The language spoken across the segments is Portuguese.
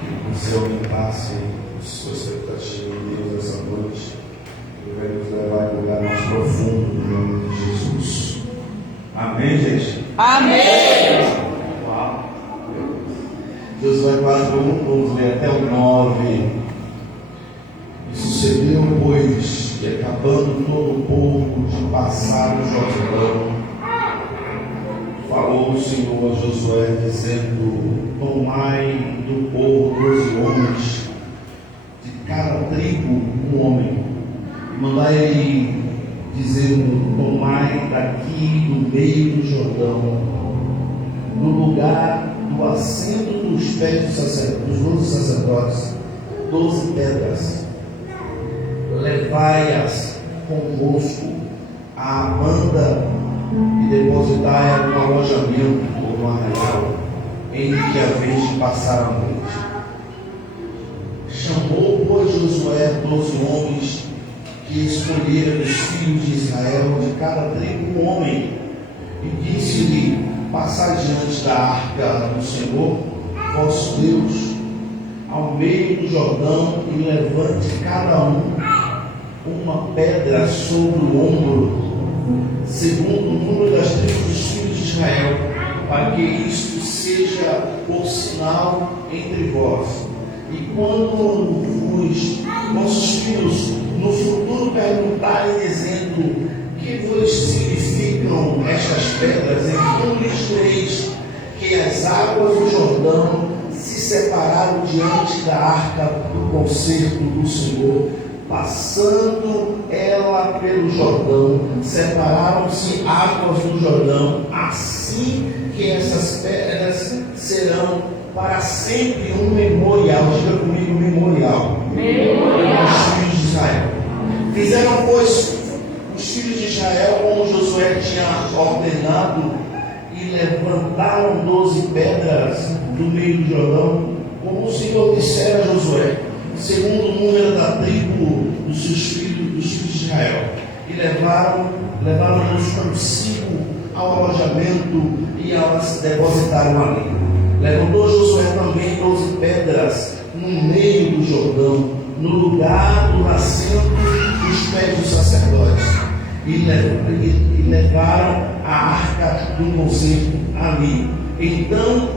que você aumentasse a sua expectativa em Deus essa noite. Eu quero nos levar em um lugar mais profundo no nome de Jesus. Amém, gente? Amém! Uau! Josué 4:1, vamos ler até o 9. E sucedeu, pois, que acabando todo o povo de passar o Jordão, falou o Senhor a Josué, dizendo: tomai do povo 12 homens, de cada tribo um homem, e mandai dizendo: tomai daqui do meio do Jordão, no lugar do assento dos pés dos 12 sacerdotes, 12 pedras, levai-as convosco à banda e depositai-a no alojamento ou no arraial em que haveis de passar a noite. Chamou, pois, Josué 12 homens que escolheram dos filhos de Israel, de cada tribo um homem, e disse-lhe: passai diante da arca do Senhor vosso Deus ao meio do Jordão, e levante cada um uma pedra sobre o ombro, segundo o número das tribos dos filhos de Israel, para que isto seja por sinal entre vós. E quando vossos filhos no futuro perguntarem, dizendo: que vos significam estas pedras? Então lhes direis que as águas do Jordão se separaram diante da arca do concerto do Senhor. Passando ela pelo Jordão, separaram-se águas do Jordão, assim que essas pedras serão para sempre um memorial. Diga comigo: memorial. Memorial. Os filhos de Israel. Fizeram, pois, os filhos de Israel como Josué tinha ordenado, e levantaram 12 pedras do meio do Jordão, como o Senhor dissera a Josué, segundo o número da tribo dos filhos de Israel, e levaram-nos consigo ao alojamento e as depositaram ali. Levantou Josué também 12 pedras no meio do Jordão, no lugar do assento dos pés dos sacerdotes, e levaram a arca do concerto ali. Então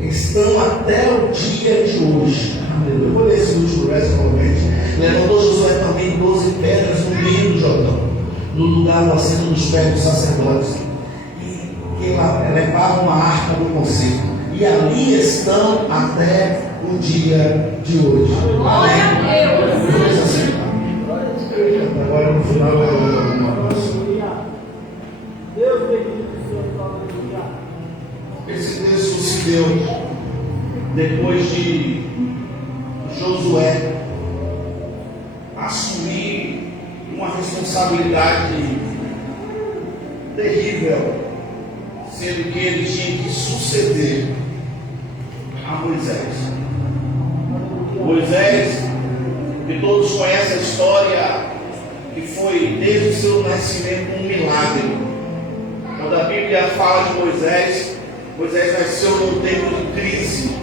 estão até o dia de hoje. Eu vou ler esse último verso novamente. Levantou Josué também 12 pedras no meio do Jordão, no lugar do assento dos pés dos sacerdotes, e que levavam a arca do concerto, e ali estão até o dia de hoje. Glória a Deus! Agora no final Deus bendito Senhor. esse texto se deu depois de Josué assumir uma responsabilidade terrível, sendo que ele tinha que suceder a Moisés. Moisés, que todos conhecem a história, que foi desde o seu nascimento um milagre. Quando a Bíblia fala de Moisés, Moisés nasceu num tempo de crise.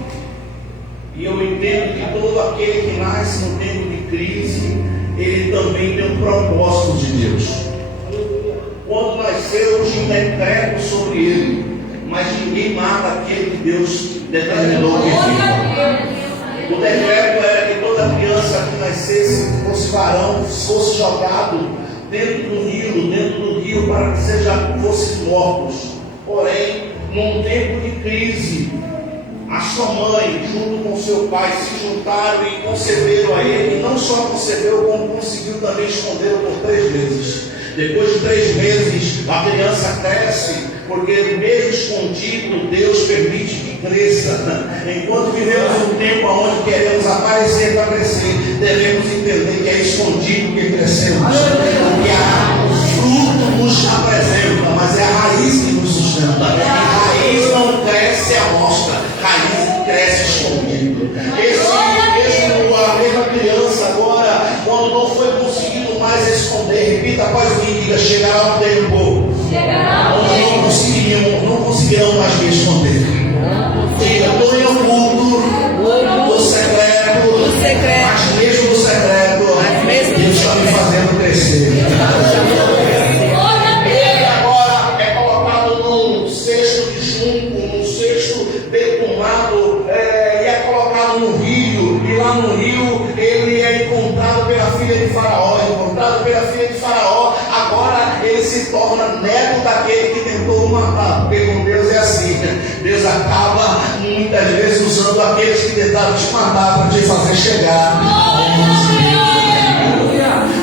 E eu entendo que todo aquele que nasce num tempo de crise, ele também tem um propósito de Deus. Quando nasceu, tinha um decreto sobre ele, mas ninguém mata aquele que Deus determinou que viva. O decreto era que toda criança que nascesse, fosse varão, fosse jogado dentro do rio, para que fossem mortos. Porém, num tempo de crise, a sua mãe, junto com seu pai, se juntaram e conceberam a ele. E não só concebeu, como conseguiu também escondê-lo por 3 meses. Depois de 3 meses, a criança cresce, porque mesmo escondido, Deus permite que cresça. Enquanto vivemos um tempo onde queremos aparecer para crescer, devemos entender que é escondido que crescemos. Porque o fruto nos apresenta, mas é a raiz que nos sustenta. E a raiz não cresce à mostra, raiz cresce escondido. A mesma criança agora, quando não foi conseguido mais esconder, repita após mim, diga: chegará um tempo onde não conseguirão mais me esconder. Diga: estou em oculto, de Faraó, encontrado pela filha de Faraó, agora ele se torna neto daquele que tentou matar, porque com Deus é assim, Deus acaba muitas vezes usando aqueles que tentaram te matar para te fazer chegar.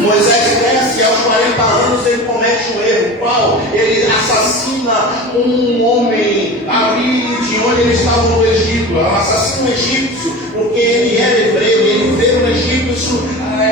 Moisés cresce, aos 40 anos ele comete um erro. Qual? Ele assassina um homem ali de onde eles estavam no Egito. É um assassino egípcio, porque ele era hebreu, ele veio no Egito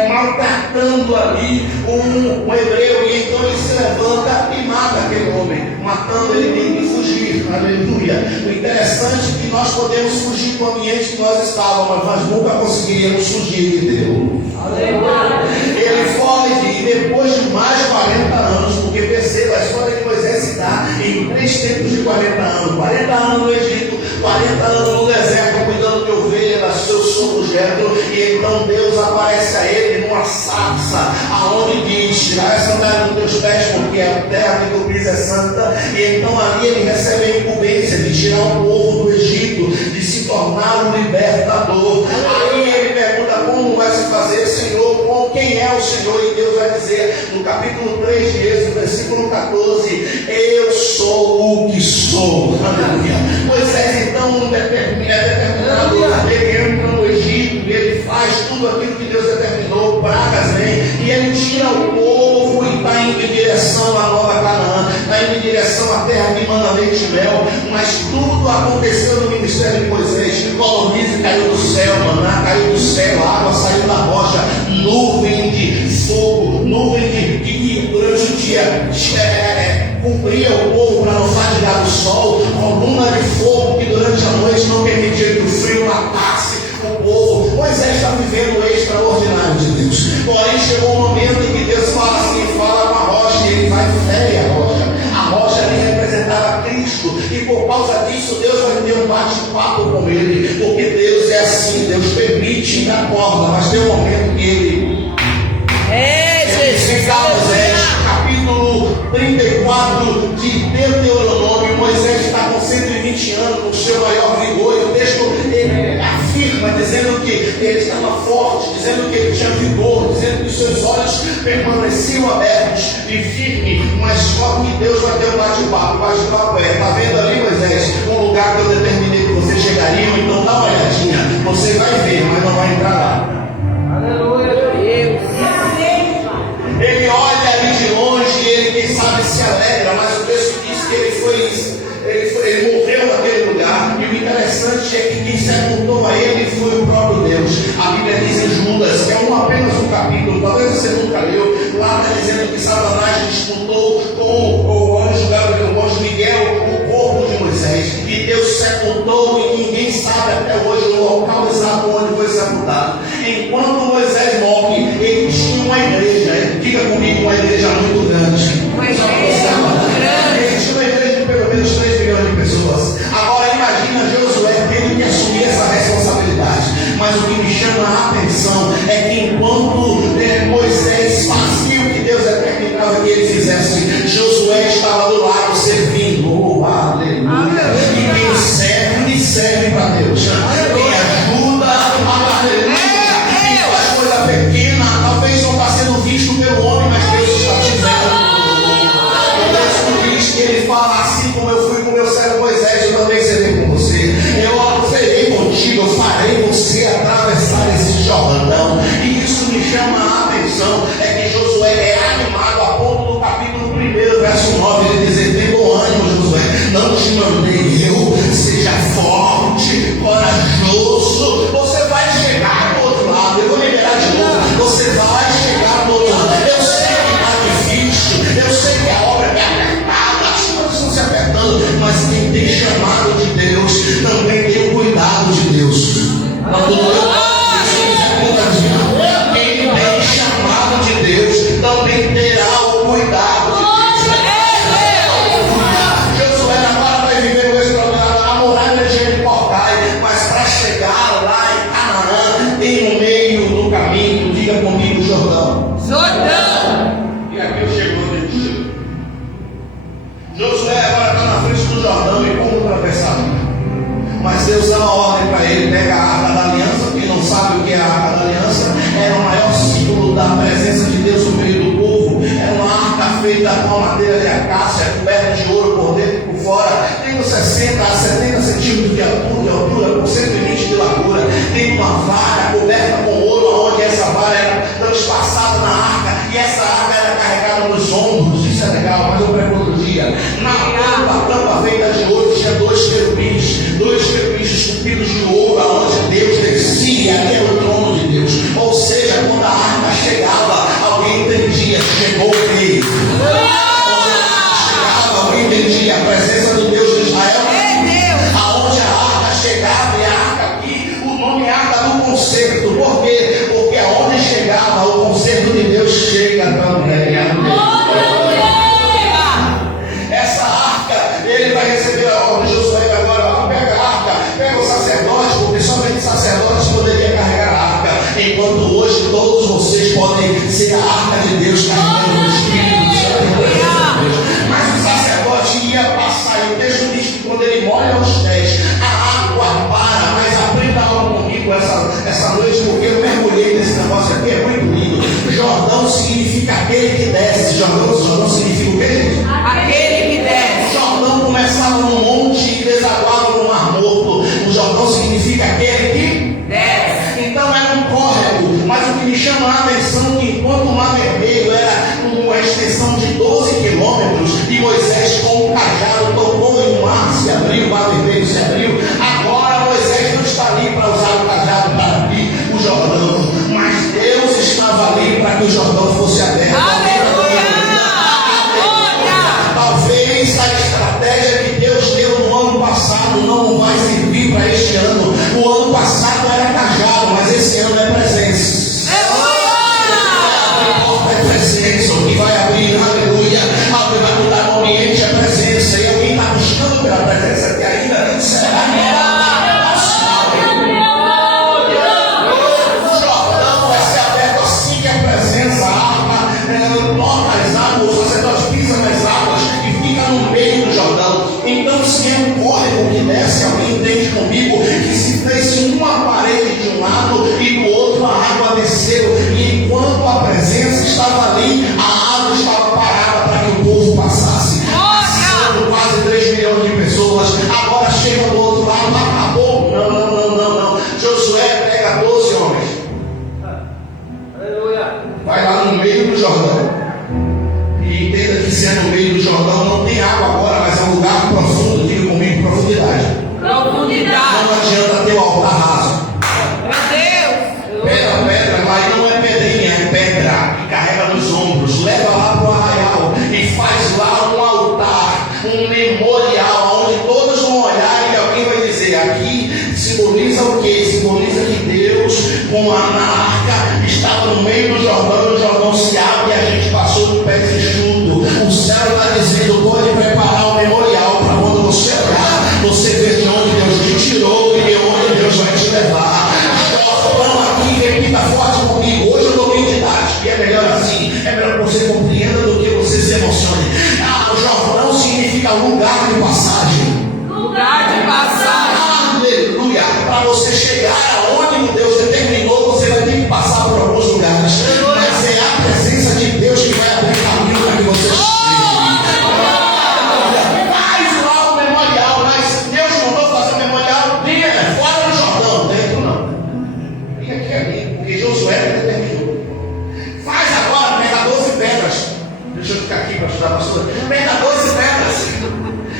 maltratando ali um hebreu, e então ele se levanta e mata aquele homem. Matando, ele tem que fugir. Aleluia. O interessante é que nós podemos fugir do ambiente que nós estávamos, mas nunca conseguiríamos fugir de Deus. Ele foge, e depois de mais de 40 anos, porque perceba, a história de Moisés se dá em 3 tempos de 40 anos: 40 anos no Egito, 40 anos no deserto, cuidando de ovelhas, seu sogro Jetro, e então Deus aparece a ele numa sarça, aonde diz: tirar essa sandália dos teus pés, porque a terra que tu pisas é santa. E então ali ele recebe a incumbência de tirar o povo do Egito, de se tornar um libertador. Aí ele pergunta: como vai se fazer, Senhor? Quem é o Senhor? E Deus vai dizer no capítulo 3 de Êxodo, versículo 14: eu sou o que sou. Aleluia. Moisés então é determinado, ele entra no Egito, ele faz tudo aquilo que Deus determinou, pragas vêm, e ele tira o povo e está indo em direção à Nova Canaã, está indo em direção à terra que mana leite e mel. Mas tudo aconteceu no ministério de Moisés. Colonismo caiu do céu, maná caiu do céu, a água saiu da rocha, nuvem de fogo, nuvem que durante o dia cobria o povo para não fadigar o sol, coluna de fogo que durante a noite não permitia que o frio matasse o povo. Moisés está vivendo o extraordinário de Deus. Porém chegou um momento em que Deus fala assim, fala com a rocha, e ele vai fere a rocha. A rocha ali representava Cristo, e por causa disso Deus vai ter um bate-papo com ele, porque Deus é assim, Deus permite a corda, mas tem um momento que ele capítulo 34 de Deuteronômio. Moisés está com 120 anos, no seu maior vigor, e o texto afirma, dizendo que ele estava forte, dizendo que ele tinha vigor, dizendo que os seus olhos permaneciam abertos e firmes. Mas só que Deus vai ter um bate-papo. O bate-papo está vendo ali, Moisés, um lugar que eu determinei que você chegaria, então dá uma olhadinha, você vai ver, mas não vai entrar lá. Aleluia. Ele olha ali de longe e ele, quem sabe, se alegra, mas o texto diz que ele morreu naquele lugar. E o interessante é que quem sepultou a ele foi o próprio Deus. A Bíblia diz em Judas, que é apenas um capítulo, talvez você nunca leu, lá está dizendo que Satanás disputou com o anjo Miguel o corpo de Moisés, e Deus sepultou, e ninguém sabe até hoje o local exato onde foi sepultado. Enquanto Moisés morre, ele tinha uma igreja, diga comigo, uma igreja muito grande. Uma igreja muito grande. Ele tinha uma igreja de pelo menos 3 milhões de pessoas. Agora imagina Josué tendo que assumir essa responsabilidade. Mas o que me chama a atenção é que enquanto Moisés fazia o que Deus determinava que ele fizesse, Josué estava do lado servindo. Oh, aleluia. E quem serve para Deus. Quem ajuda, aleluia. Quem faz coisa pequena, talvez não está sendo visto pelo homem, mas Deus está te vendo. O texto diz que ele fala: assim como eu fui com meu servo Moisés, eu também serei com você. Eu serei contigo, eu farei você atravessar esse Jordão. E isso me chama a atenção, é que Josué é animado a ponto do capítulo 1, verso 9, ele dizer: tem bom ânimo, Josué, não te mandei eu, seja forte, corajoso, você vai chegar do outro lado. Eu vou liberar de novo, você vai chegar do outro lado. Eu sei que está difícil, eu sei que a obra é apertada, as coisas estão se apertando, mas quem tem chamado de Deus também tem o cuidado de Deus. Quem tem chamado de Deus também terá o cuidado de Deus. Josué agora vai viver o extraordinário. A muralha de Jericó cai, mas para chegar lá em Canaã, tem no meio do caminho, diga comigo, Jordão. E aqui eu chego onde ele chega. Josué agora está na frente do Jordão e como atravessar? Mas Deus dá uma ordem para ele: pega a arca da aliança. Quem não sabe o que é a arca da aliança, era o maior símbolo da da presença de Deus no meio do povo. Era uma arca feita com madeira de acácia, coberta de ouro por dentro e por fora, tendo 60 a 70 centímetros de altura, por 120 de largura. Tem uma vara coberta com ouro, onde essa vara era transpassada na arca, e essa arca era carregada nos ombros. Isso é legal, mas eu prego outro dia. Na tampa feita de ouro tinha dois querubins esculpidos de ouro, onde Deus descia, até o trono de Deus. Ou seja, quando a arca chegava, alguém entendia, chegou o rei. Alguém entendia a presença do Deus de Israel. Aonde a arca chegava, e a arca aqui, o nome é arca do concerto. Por quê? Porque aonde chegava, o concerto de Deus chega também. Essa arca, ele vai receber a ordem de Josué agora. Pega a arca, pega o sacerdote, porque somente sacerdotes poderiam carregar a arca. Enquanto hoje todos vocês podem ser a arca de Deus carregando o Espírito Santo. Mas o sacerdote ia passar, e o texto diz que quando ele molha os pés, a água para. Mas aprenda algo comigo essa noite, porque eu mergulhei nesse negócio aqui, é muito lindo. Jordão significa aquele que desce. Jordão significa o quê, gente? Aquele que desce. Jordão começava no monte e desaguava no Mar Morto. O Jordão significa aquele que desce. Então era um córrego, mas o que me chama a atenção é que enquanto o Mar Vermelho era uma extensão de 12 quilômetros, e Moisés com o cajado tocou e o mar se abriu, o Mar Vermelho se abriu, agora Moisés não está ali para usar o cajado para abrir o Jordão, mas Deus estava ali para que o Jordão fosse aberto. Talvez a estratégia que Deus deu no ano passado não vai servir para este ano. O ano passado era cajado, mas esse ano é presença. É presença, o que vai abrir, aleluia. Algo vai mudar no ambiente, é presença. E alguém está buscando pela presença que ainda será o Jordão vai ser aberto assim que a presença, a arca, toca as águas, o sacerdote pisa nas águas e fica no meio do Jordão. Então, se é um córrego que desce, alguém entende comigo que se fez uma parede de um lado e do outro a água desceu, e enquanto a presença estava ali, a água estava parada para que o povo passasse. Passando quase 3 milhões de pessoas, agora chega do outro lado, acabou. Não. Josué pega 12 homens. Aleluia. Vai lá no meio do Jordão. E entenda que se é no meio do Jordão, não tem água agora, mas é um lugar profundo. Diga comigo, profundidade. Não adianta ter o altar raso. Pedra, mas não é pedrinha, é pedra que carrega nos ombros. Leva lá para o arraial e faz lá um altar, um memorial, onde todos vão olhar e alguém vai dizer: aqui simboliza o quê? Simboliza que Deus, com a arca, estava no meio do Jordão, e o Jordão se abre e a gente passou de pés enxuto. O céu está dizendo: pode preparar o memorial para quando você olhar, você ver de onde Deus te tirou e de onde Deus vai te levar. Jordão aqui, repita forte comigo. Hoje eu dou identidade, e é melhor assim, é melhor que você compreenda do que você se emocione. O Jordão significa lugar de passagem. Aleluia. Para você chegar aonde Deus determinou, você vai ter que passar por alguns lugares. Mas é a presença de Deus que vai abrir caminho para que você chegue. Faz lá o memorial, mas Deus mandou fazer o memorial fora do Jordão, dentro não. Fica aqui amigo, porque Josué determinou. Faz agora, pega 12 pedras. Deixa eu ficar aqui para ajudar a pastora. Pega 12 pedras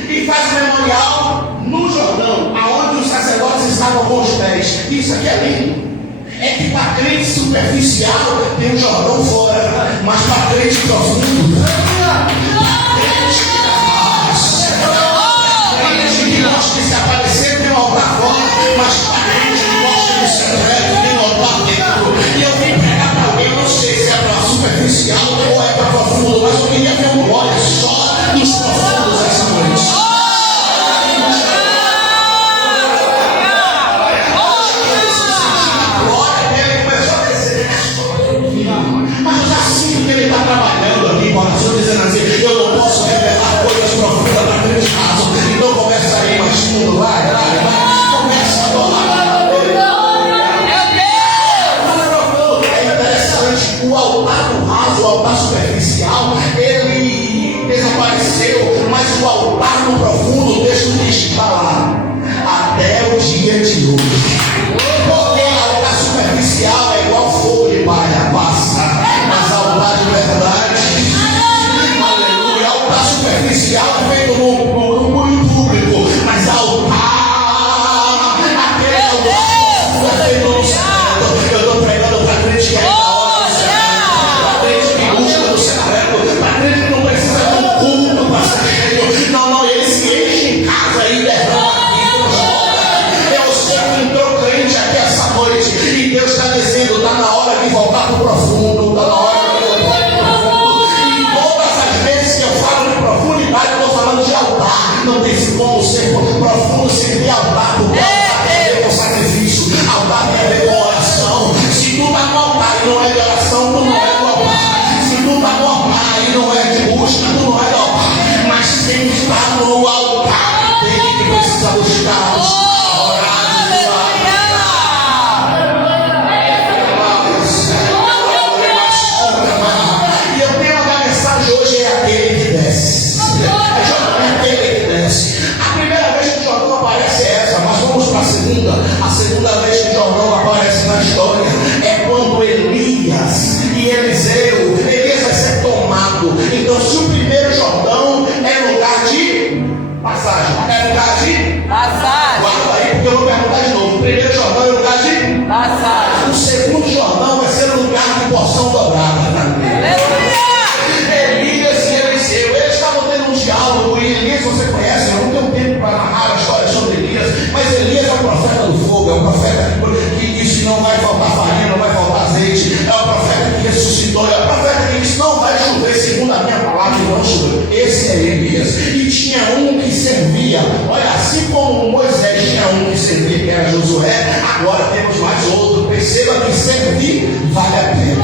e faz o memorial no Jordão, aonde os sacerdotes estavam com os pés. Isso aqui é lindo. É que para crente superficial tem um Jordão fora, mas para crente profundo, crente que gosta de se aparecer tem um altar fora, mas para crente que gosta de secreto tem um altar dentro. E eu vim pregar para alguém, eu não sei se é para superficial ou é para profundo, mas eu queria ver um olho só dos profundos essa noite. Mas eu já sinto que ele está trabalhando aqui, coração, dizendo assim: eu não posso revelar coisas profundas para aquele caso. Então começa aí mais fundo, vai. Começa a adorar. no secreto. Eu estou pregando para crente que é da hora do secreto, para crente que busca no secreto, para crente que não precisa de um culto para ser cheio. Não, ele se enche em casa e derrama aqui com joga. Eu sei que entrou crente aqui essa noite e Deus está dizendo: está na hora de voltar para o profundo, está na hora de voltar para o profundo. E todas as vezes que eu falo de profundidade, eu estou falando de altar. Não tem como ser profundo sem ter altar, porque altar tem a ver com sacrifício, altar tem a ver com oração. Se tu está no altar e não é de oração, tu não é do altar. Se tu está no altar e não é de busca, tu não é do altar. Mas quem está no altar tem que precisa buscar, orar. E eu tenho uma mensagem hoje: é aquele que desce. É aquele que desce. A primeira vez que Jordão aparece é essa, mas vamos para a segunda. A segunda vez que Jordão aparece na história é quando Elias e Eliseu, Elias vai ser tomado. Então, se o primeiro Jordão é lugar de passagem, é lugar de Passagem. guarda aí, porque eu vou perguntar de novo. O primeiro Jordão é lugar de Passagem. o segundo Jordão vai ser lugar de porção dobrada. Elias e Eliseu, eles estavam tendo um diálogo. E Elias, você conhece, eu não tenho tempo para narrar a história sobre Elias, mas Elias é o profeta do fogo, é o profeta que disse que não vai faltar farinha, não vai faltar azeite, é o profeta que ressuscitou, é o profeta que disse: não vai chover segundo a minha palavra, e não choveu. Esse é Elias. E tinha um que servia, olha, assim como Moisés tinha um que servia, que era Josué, agora temos mais outro. Perceba que servir vale a pena.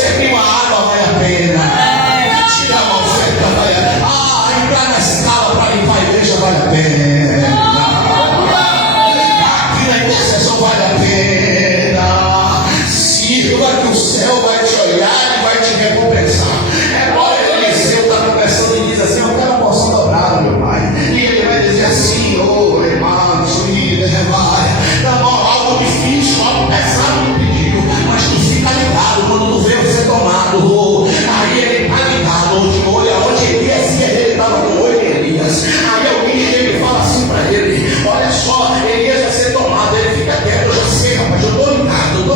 Servir uma água vale a pena. Tirar uma oferta vale a pena. Entrar na escala para limpar a igreja vale a pena. Aqui na intercessão vale a pena. Sirva que o céu vai te olhar e vai te recompensar. Agora Eliseu está conversando e diz assim: eu quero a porção dobrada, meu pai. E ele vai dizer assim: oh, irmão, suída, vai. Algo difícil, algo pesado me pediu, mas tu fica ligado quando tu vê você tomado. Aí ele está ligado, de olho aonde Elias ia, ele estava com o olho em Elias. Aí alguém chega e fala assim para ele: olha só, Elias vai ser tomado. Ele fica quieto: eu já sei, rapaz, eu estou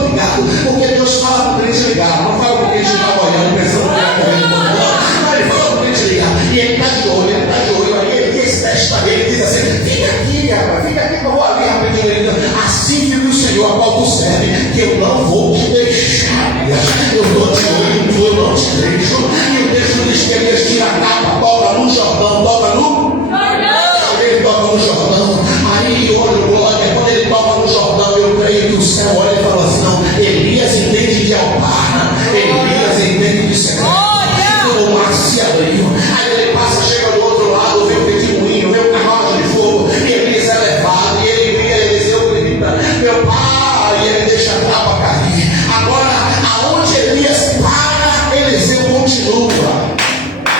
ligado, porque Deus fala com o crente ligado, não fala com o crente ligado olhando, pensando que está correndo, não, ele fala com o crente ligado, e ele está de olho, aí Elias testa ele, diz assim: fica aqui, rapaz, fica aqui que eu vou ali rapidinho. Ele diz: assim vive o Senhor a qual tu serve, que eu não vou te deixar. Eu estou de olho, eu não te deixo. E o texto diz que Elias tira a capa, toca no Jordão, toca no Jordão. Ele toca no Jordão. Aí, olha, glória, quando ele toca no Jordão, eu creio que o céu olha e fala assim: não, Elias entende de altar, Elias entende de secreto. O mar se abriu. Aí ele passa, chega do outro lado, vê o testemunho, vê o carruagem de fogo, e Elias é levado, e ele grita, Eliseu grita: meu pai, e ele deixa a capa cair. Agora, aonde Elias para, Eliseu continua.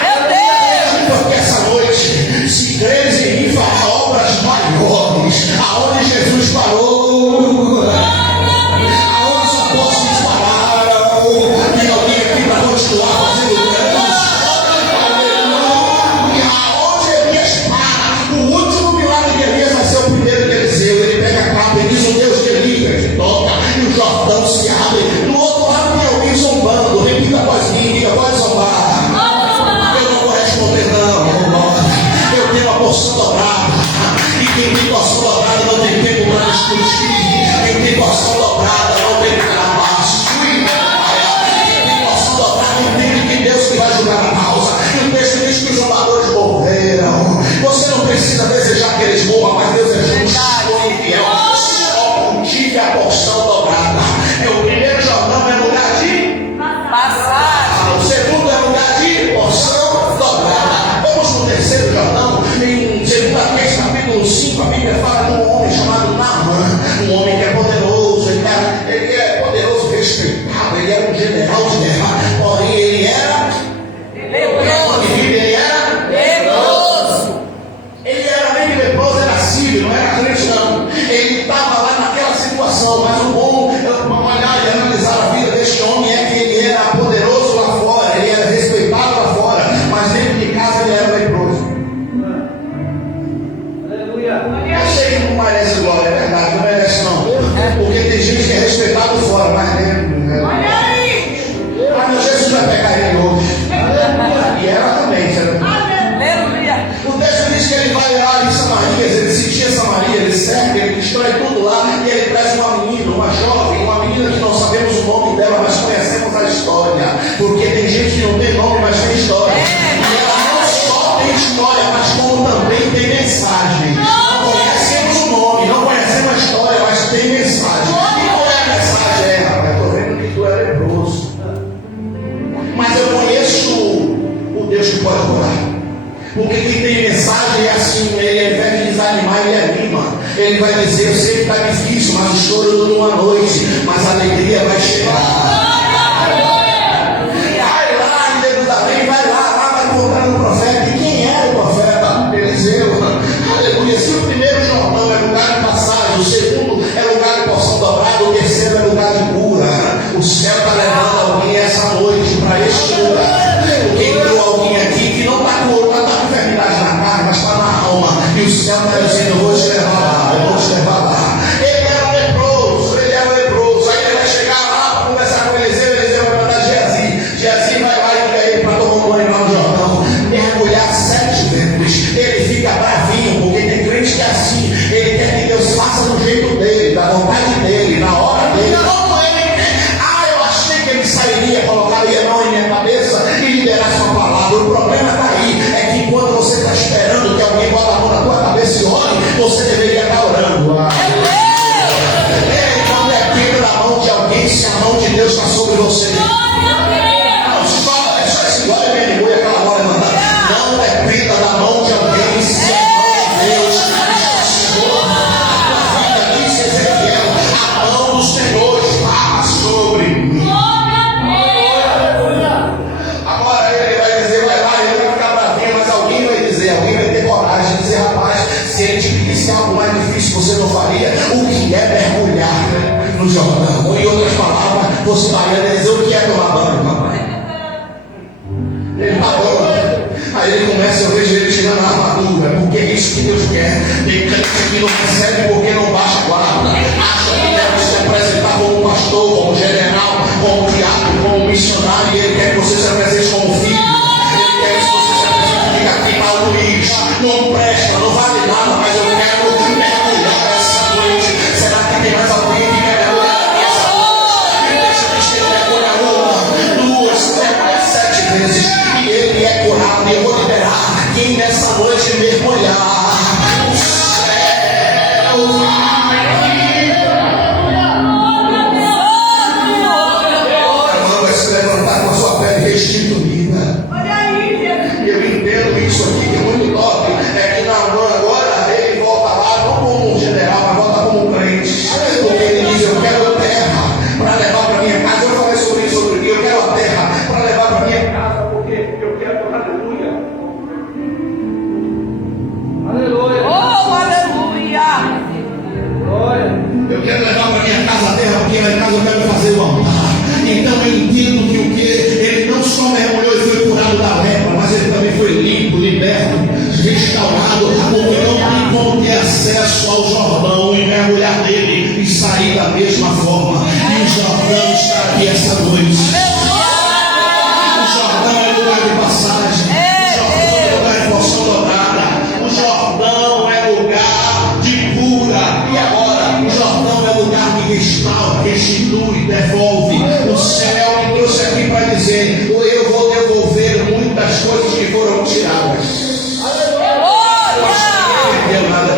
Meu Deus! Porque essa noite, se creres em mim, fará obras maiores. Aonde Jesus parou, aonde os apóstolos pararam, tem alguém aqui para continuar fazendo grandes. Aonde Elias para, o último milagre de Elias vai ser o primeiro de Eliseu. Ele pega a capa e diz: o Deus de Elias, ele toca, e o Jordão se abre. Do outro lado tem alguém zombando. Repita após mim, diga: pode zombar. Eu não vou responder, não. Eu tenho uma porção dobrada. E quem tem porção dobrada não tem tempo para discutir. Quem tem porção dobrada não tem trabalho. Quem tem porção dobrada entende que Deus que vai julgar a causa. E o texto diz que os zombadores morreram. Você não precisa desejar que eles morram, mas Deus é justo e fiel. Só cultive a porção dobrada. O primeiro Jordão é lugar de Passagem. o segundo é lugar de porção dobrada. Vamos no terceiro Jordão. Em 2 Reis, capítulo 5, a Bíblia fala de um homem chamado Naamã. Um homem que é poderoso, ele é poderoso, respeitado, ele era um general de guerra. Porém, ele era Leproso. ele era Leproso. ele era bem leproso, era sírio, não era crente, não. Ele estava lá naquela situação, mas o bom, olhar e analisar a vida deste homem é que ele era poderoso lá fora, ele era respeitado lá fora, mas dentro de casa ele era leproso. Aleluia. sei que não merece glória, é verdade, não merece não. Porque tem gente que é respeitado fora, mas dentro. Olha aí. Ah, meu Jesus vai pegar ele hoje. E ela também, sabe? Aleluia. O texto diz que ele vai lá em Samaria, ele sentia Samaria, ele serve, ele destrói tudo lá, e ele traz uma menina, uma jovem, uma menina que não sabemos o nome dela, mas conhecemos a história. Porque tem gente que não tem nome, mas tem história. E ela não só tem história, mas como também tem mensagem. Não conhecemos o nome, não conhecemos a história, mas tem mensagem. E qual é a mensagem? É, rapaz, estou vendo que tu é leproso. Mas eu conheço o Deus que pode curar. Porque quem tem mensagem é assim, ele ao invés de desanimar, ele anima. Ele vai dizer, eu sei que está difícil, mas o choro dura uma noite, mas a alegria vai chegar. Vai lá em Jerusalém, vai contando o profeta. E quem era o profeta? Eliseu. Aleluia. Se o primeiro Jordão é lugar de passagem, o segundo é lugar de porção dobrada, o terceiro é lugar de cura. O céu está levando alguém essa noite para este lugar. Porque entrou alguém aqui que não está com enfermidade na carne, mas está na alma. E o céu está dizendo, eu vou te levar lá, eu vou te levar lá. Ele era leproso. Aí ele vai chegar lá para conversar com Eliseu vai mandar Geazi. Geazi vai lá e liga ele para tomar um banho lá no Jordão. Mergulhar 7 vezes. Ele fica bravinho, porque tem crente que é assim. Ele quer que Deus faça do jeito dele, da vontade dele, na hora dele. Como ele quer. Eu achei que ele sairia, colocaria a mão em minha cabeça e liberasse uma palavra. O problema está aí, é que enquanto você está esperando que alguém bota a mão na tua cabeça e ore, você deveria estar orando. Não dependa da mão de alguém se a mão de Deus está sobre você. Não, só esse glória é aleluia, aquela glória mandada. Não dependa da mão de alguém se a mão de Deus está sobre a vida. Disse Ezequiel, a mão do Senhor está sobre mim. Agora ele vai dizer, vai lá, ele vai ficar bravinho, mas alguém vai ter coragem de dizer, rapaz, se ele te pedisse algo mais difícil, você não faria. O que é mergulhar no Jordão? Em outras palavras, você vai dizer o que é tomar banho, papai. Ele está bom. Aí ele começa, eu vejo ele tirando a armadura, porque é isso que Deus quer. Tem crente que não recebe porque não baixa a guarda. Acha que deve se apresentar como pastor, como general, como diácono, como missionário, e ele quer que você se apresente como filho. Ele quer que você se apresente e diga aqui para o Luiz, não presta, não vale nada, mas eu quero mergulhar essa noite. Será que tem mais alguém que quer mergulhar essa noite? Deixa eu dizer, mergulha 1, 2, 7 vezes, e ele é curado. E eu vou liberar quem nessa noite mergulhar. O céu vai se levantar com a sua pele restituída. E eu entendo isso aqui que é muito top. É que agora ele volta lá não como um general, mas volta como um crente. Porque ele diz, eu quero a terra para levar para minha casa. Eu falei sobre isso outro dia, eu quero a terra para levar para minha casa, porque eu quero, aleluia. Aleluia. Oh, aleluia. Glória. Eu quero levar para minha casa a terra, porque lá em casa eu quero fazer o altar. Então eu entendo que o que ele não só mergulhou e foi curado da lepra, mas ele também foi limpo, liberto, restaurado, porque não tem como ter acesso ao Jordão e mergulhar nele e sair da mesma forma. E o Jordão está aqui essa noite. O Jordão é lugar de passagem. O Jordão é lugar de porção dobrada. O Jordão é lugar de cura. E agora, o Jordão é lugar que restaura, restitui, devolve. O céu me trouxe aqui para dizer, eu vou devolver muitas coisas que foram tiradas. Eu acho que não perdeu nada.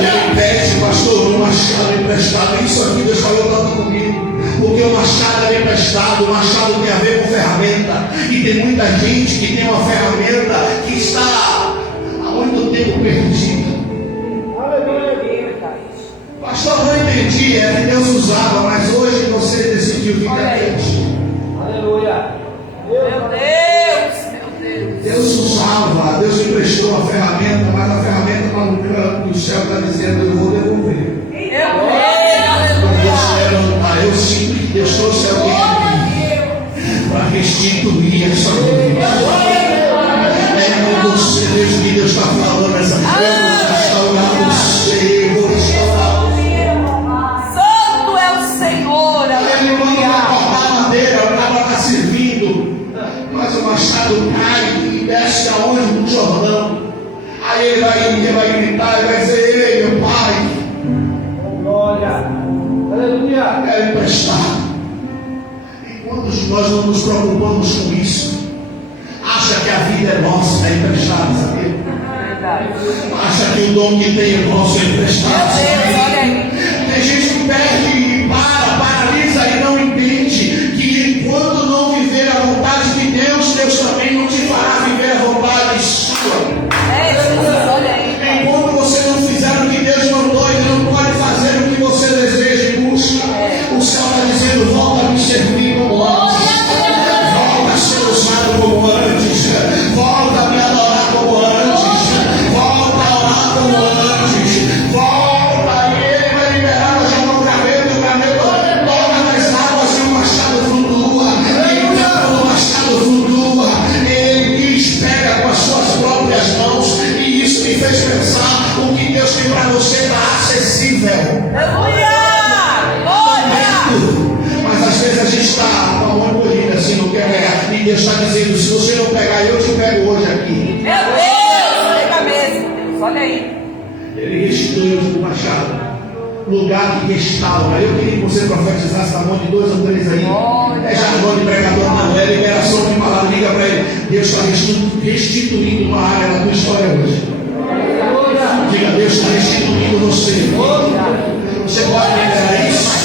Ele pede, pastor, um machado emprestado. Isso aqui Deus falou tanto comigo. Porque o machado é emprestado, o machado tem a ver com ferramenta. E tem muita gente que tem uma ferramenta que está há muito tempo perdida. Pastor, não entendi, é que Deus usava, mas hoje você decidiu ficar quieto. Aleluia. Meu Deus. Deus usava, Deus emprestou a ferramenta, mas a ferramenta está no campo e o céu está dizendo, eu vou devolver. Eu vou se levantar, eu sinto que Deus trouxe alguém aqui para restituir essa noite. É com você, Deus, que Deus está falando essa noite. vai gritar e vai dizer: ei, meu pai, Glória. Aleluia. quero emprestar. E quantos nós não nos preocupamos com isso? Acha que a vida é nossa, é emprestada, sabia? Verdade. Acha que o dom que tem é nosso, é emprestado. Meu Deus, olha aí. Tem gente que perde e paralisa e não entende que enquanto não viver a vontade de Deus, Deus também não te fará viver a vontade sua. É, Jesus, olha aí. Enquanto você não fizer o que Deus mandou, Ele não pode fazer o que você deseja e busca. O céu está dizendo: volta a me servir como antes. Volta a ser usado como antes. Volta a me adorar como antes. Volta a orar como antes. Volta e Ele vai liberar o João Graveto. O graveto toca nas águas e o machado flutua. E quando o machado flutua, Ele diz: pega com as suas próprias mãos. E isso me fez pensar: o que Deus tem para você está acessível. Aleluia! Glória! Mas às vezes a gente está com a mão encolhida assim, não quer pegar. E Deus está dizendo: se você não pegar, eu te pego hoje aqui. Meu Deus! Pega mesmo, Deus, olha aí. Ele restituiu o machado. Lugar que restaura. Eu queria que você profetizasse na mão de 2 ou 3 aí. É jargão de pregador, não é liberação de palavra. Liga para ele: Deus está restituindo uma área da tua história hoje. Diga: Deus está restituindo você. Você pode liberar isso?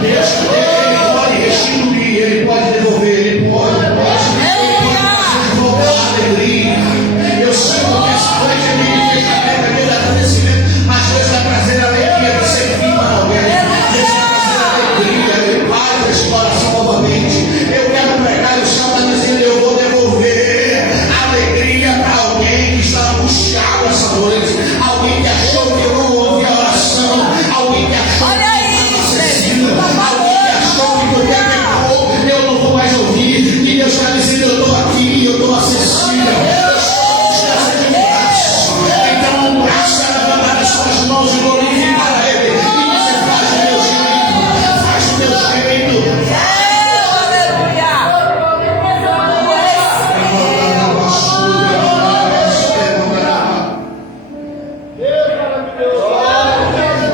Deus, Ele pode restituir, Ele pode devolver, Ele pode voltar a alegria. Eu sei que essa noite é minha fechamento, aquele agradecimento, mas Deus vai trazer a alegria de ser viva na alguém. Deus vai trazer a alegria, Ele faz esse coração novamente. Eu quero pregar e o Senhor está dizendo: eu vou devolver alegria para alguém que está angustiado essa noite, alguém que achou que eu não ouvi a oração, alguém que achou Olha aí, que Jesus. alguém que achou que quando pecou eu não vou mais ouvir. E Deus está dizendo: eu estou aqui, eu estou acessível, eu estou distância de braço. Então um braço é levantar as suas mãos e glorificar a Ele. E você faz o meu jeito, faz o meu jeito. Aleluia!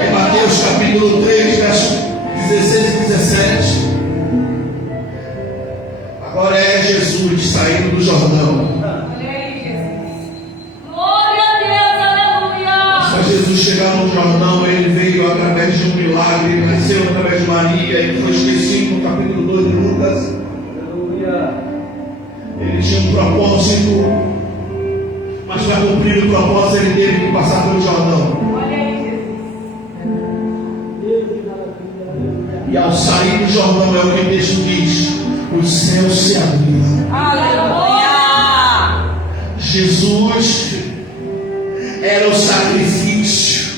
Em Mateus capítulo 3, versos 16 e 17. Agora é Jesus saindo do Jordão. Glória a Deus, aleluia! Mas Jesus chegar no Jordão, ele veio através de um milagre, ele nasceu através de Maria, e foi esquecido no capítulo 2 de Lucas. Aleluia. Ele tinha um propósito, mas para cumprir o propósito ele teve que passar pelo Jordão. E ao sair do Jordão, é o que o texto diz: os céus se abriram. Aleluia! Jesus era o sacrifício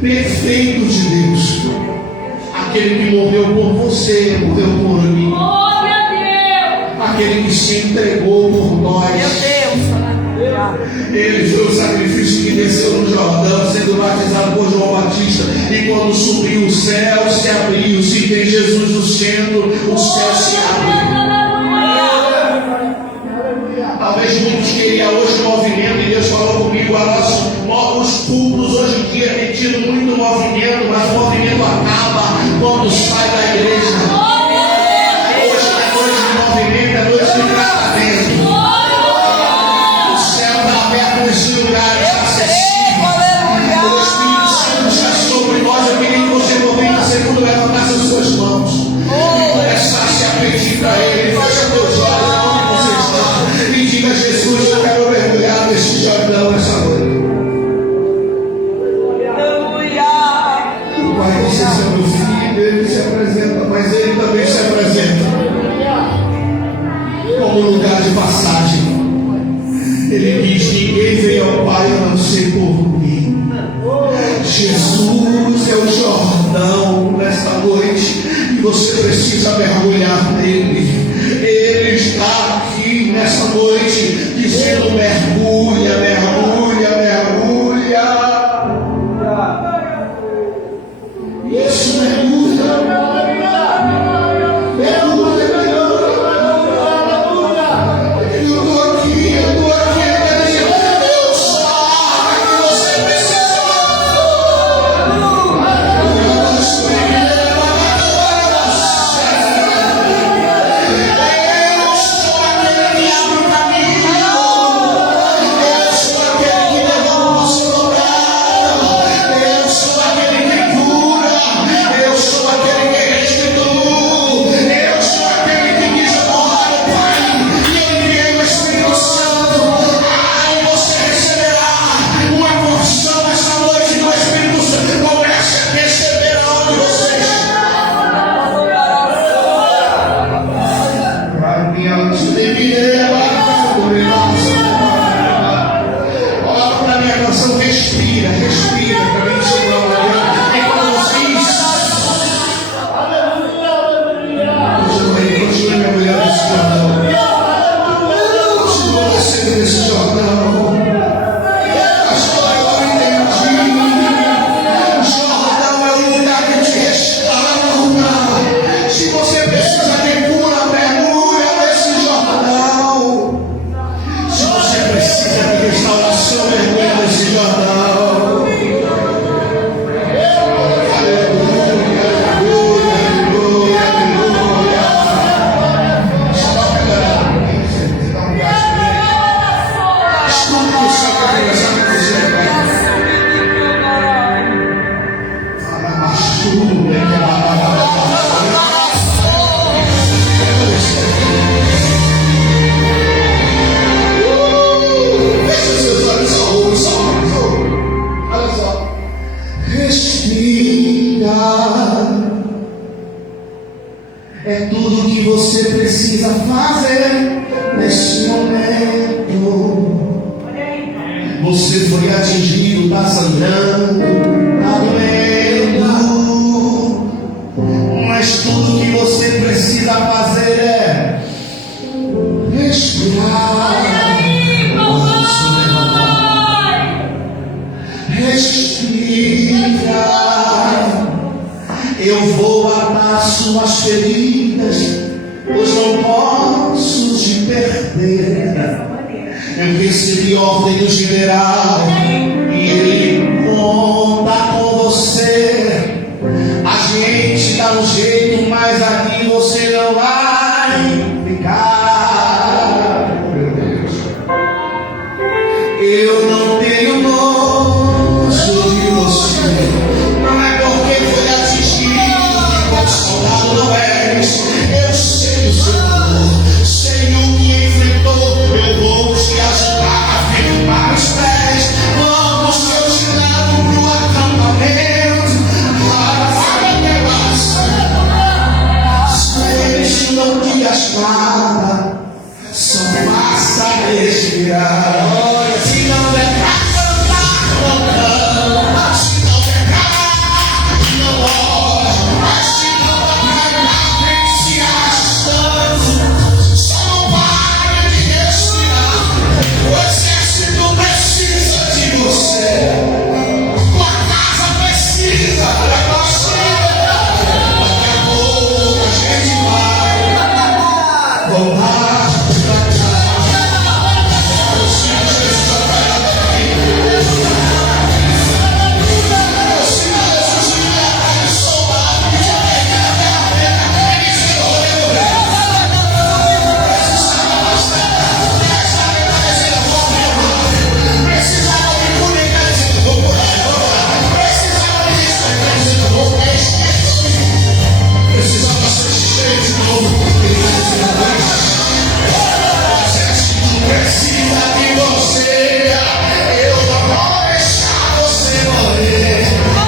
perfeito de Deus, aquele que morreu por você, morreu por mim, Glória a Deus! aquele que se entregou por nós. Meu Deus! Aleluia! Ele foi o sacrifício que desceu no Jordão, sendo batizado por João Batista. E quando subiu, o céu se abriu. Se tem Jesus no centro, o céu se abre. Talvez muitos queriam hoje movimento, e Deus falou comigo: os cultos hoje em dia têm tido muito movimento, mas o movimento acaba quando sai da igreja. Hoje é noite de movimento, é noite de tratamento. O céu está aberto nesse lugar, está acessível. O Espírito Santo está sobre nós. Eu queria que você, por 30 segundos, levantasse as suas mãos e começasse a pedir para Ele. Fecha teus olhos onde você está e diga: Jesus, eu quero mergulhar nesse Jordão nessa noite. O Pai disse: esse é meu filho, ele se apresenta, mas ele também se apresenta como lugar de passagem. Ele diz: ninguém veio ao Pai a não ser por mim. Jesus é o Jordão nesta noite e você precisa mergulhar nele. Ele está aqui nesta noite dizendo: mergulha, mergulha, mergulha. Isso, mergulha. Mergulha, mergulha. Eu estou aqui, eu estou aqui. Deus, precisa fazer neste momento. Você foi atingido, tá sangrando, tá doendo, mas tudo que você precisa fazer é respirar. Respira. Eu vou atar suas feridas, pois não posso te perder. Eu recebi ordem do general e ele conta com você. A gente dá um jeito, mas aqui você não vai ficar. Meu Deus, eu não tenho nojo de você. Não é porque foi atingido que consolado não és. Eu sei o seu dor, sei o que enfrentou. Eu vou te ajudar a firmar os pés. Vamos que eu te levo pro acampamento. Para a negação. Deixe não que as palavras só faça respirar. Olha, se não é pra cantar, não canta. Se não é pra não ora. Se não é pra vem se arrastando. Só não para de respirar. O exército precisa de você. Tua casa precisa de você. Daqui a pouco a gente vai voltar pra casa. Precisava ser cheio de novo. Precisa de você. Eu não vou deixar você morrer.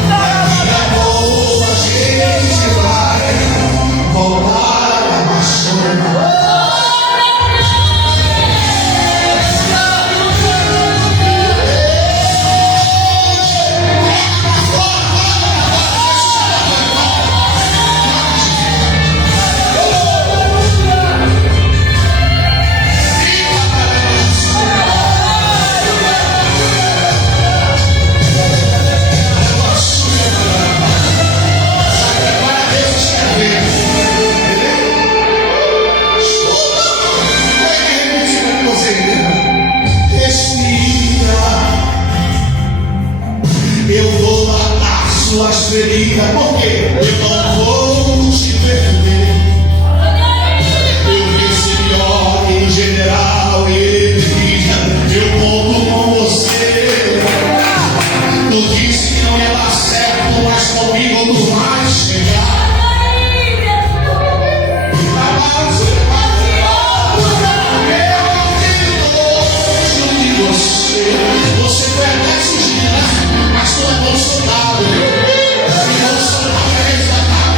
Daqui a pouco a gente vai voltar a apaixonar. Eu vou matar suas feridas, porque eu não vou te perder. Eu recebi ordem do general e ele diz: eu conto com você. Tu disse que não ia dar certo, mas comigo tu vai chegar. Você foi até atingida, mas tu é Bolsonaro. Bolsonaro é resgatar.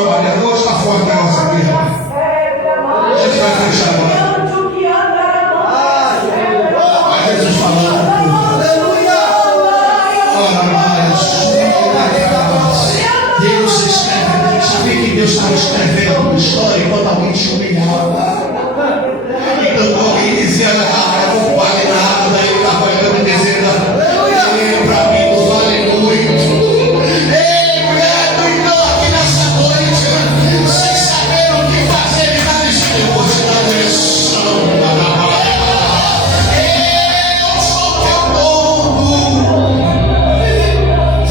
trabalhando. Hoje está forte o negócio aqui, rapaz. A gente vai fechar agora. Vai Jesus falando. Ora mais. Deus escreve. Sabia que Deus estava escrevendo uma história enquanto alguém te humilhava? Então alguém dizia, eu não vale nada, daí ele estava olhando e dizendo, para mim não vale muito. Ei, mulher, tu entrou aqui nessa noite, sem saber o que fazer, ele está dizendo, eu vou te dar direção. Eu sou teu povo.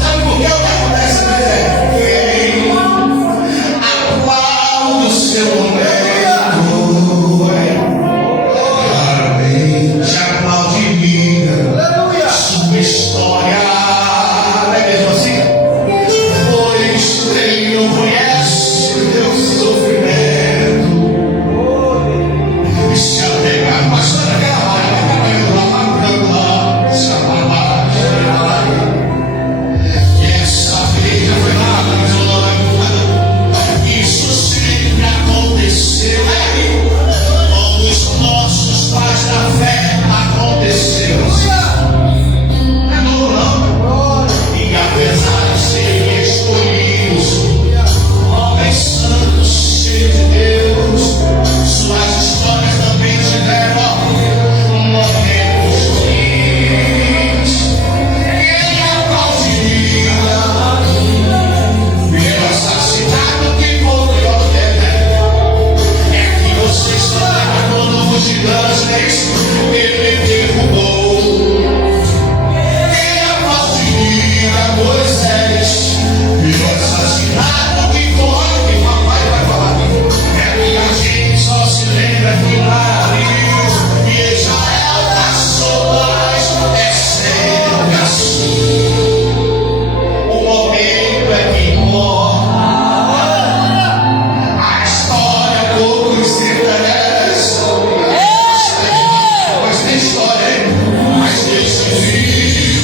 Sabe por que o que acontece, né? Aplaude o seu momento. Te aplaude, linda. Sua história. Não é mesmo assim? Pois quem não conhece o teu sofrimento e se apegar. Pastor, aquela hora, se apagar. E essa vida foi lá, isso sempre aconteceu. Com os nossos pais da fé aconteceu. Não é novo, não. E apesar de serem escolhidos, homens santos, cheios de Deus, suas histórias também tiveram momentos ruins. Quem aplaudiria pelo assassinato que foi pior que é que você está quando os gigantes ele derrubou. Quem aplaudiria Moisés pelo assassinato que foi que papai vai falar? É que a gente só se lembra que lá e Israel passou, mas é sempre assim. O momento é que importa. A história pouco se interessa. Mas tem história, hein? Mas Deus te viu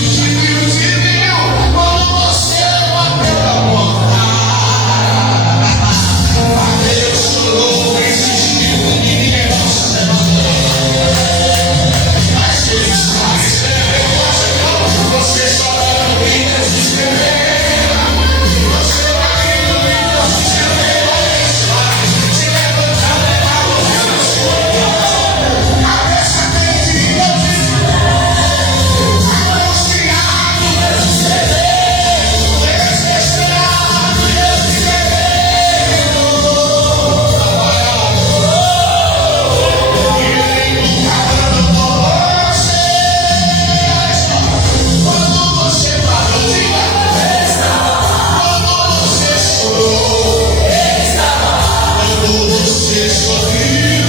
quando você bateu a porta. Mas Deus chorou, insistiu, ninguém gosta de mas Deus sabe escrever você chorando e Deus escrever. Você caindo e Deus escrever. Se levantar, levar o Deus. Cabeça quente e Deus anunciado, Deus desesperado, Deus quando você parou, diga. Quando você chorou, quando você sorriu,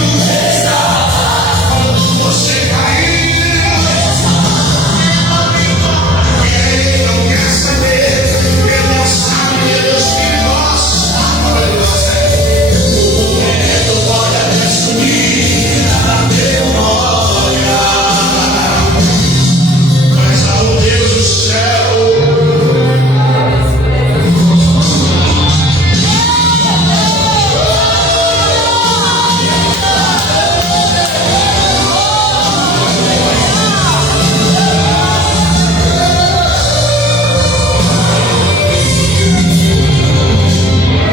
quando você caiu, ele não quer saber, ele não sabe, Deus que gosta de você. O medo pode até sumir, nada demora, mas ao Deus do céu.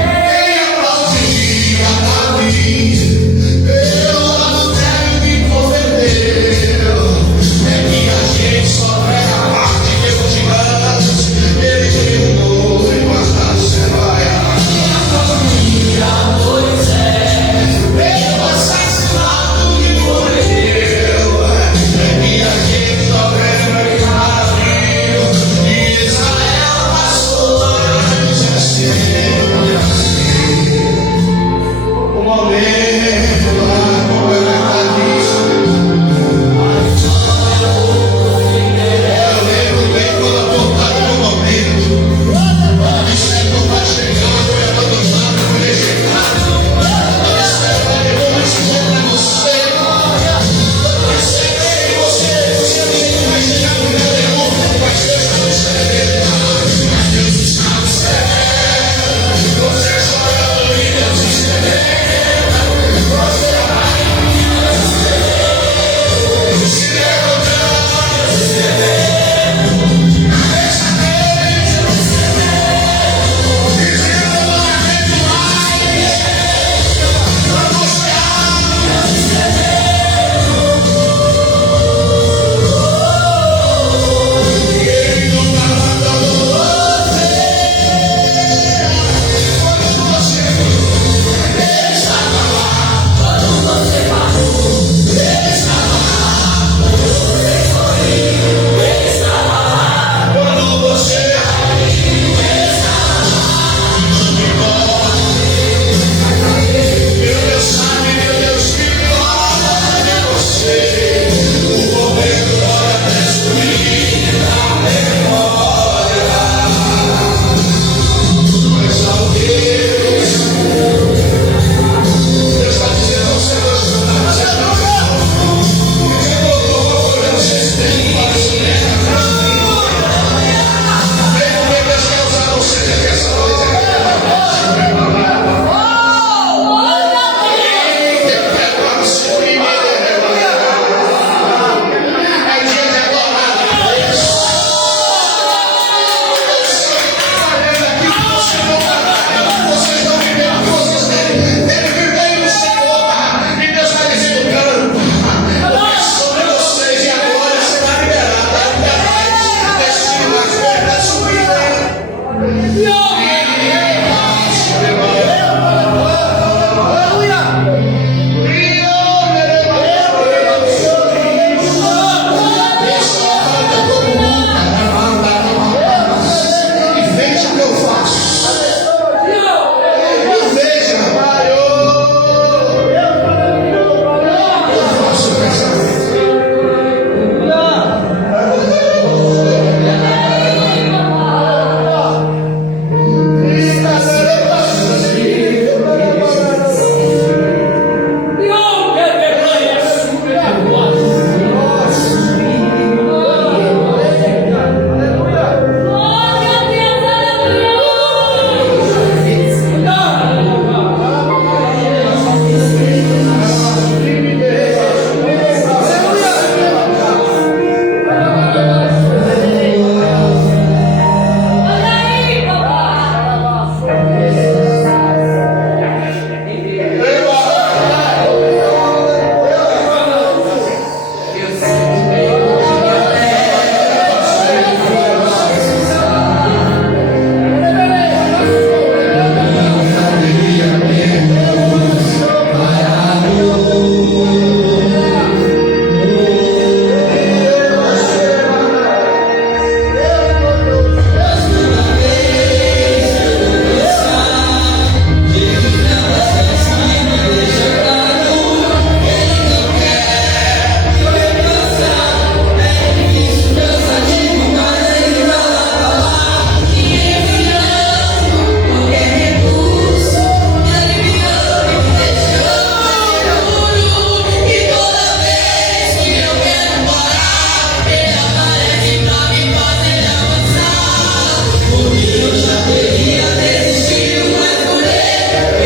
Quem aplaudiria Davi pelo adultério que cometeu? É que a gente só prega a parte que eu te antes. Ele te perdoou e guardar você vai. Pelo assassinato que cometeu. É que a gente só prega que Davi e Israel passou antes assim. O momento da governança. Eu lembro bem quando apontaram no momento. Isso é não vai chegar, foi abandonado, foi rejeitado. Isso é depois que eu não sei. Isso é que você vai chegar no meu irmão, mas Deus não escreve. Mas Deus sabe escrever. Você chorando.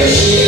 Deus.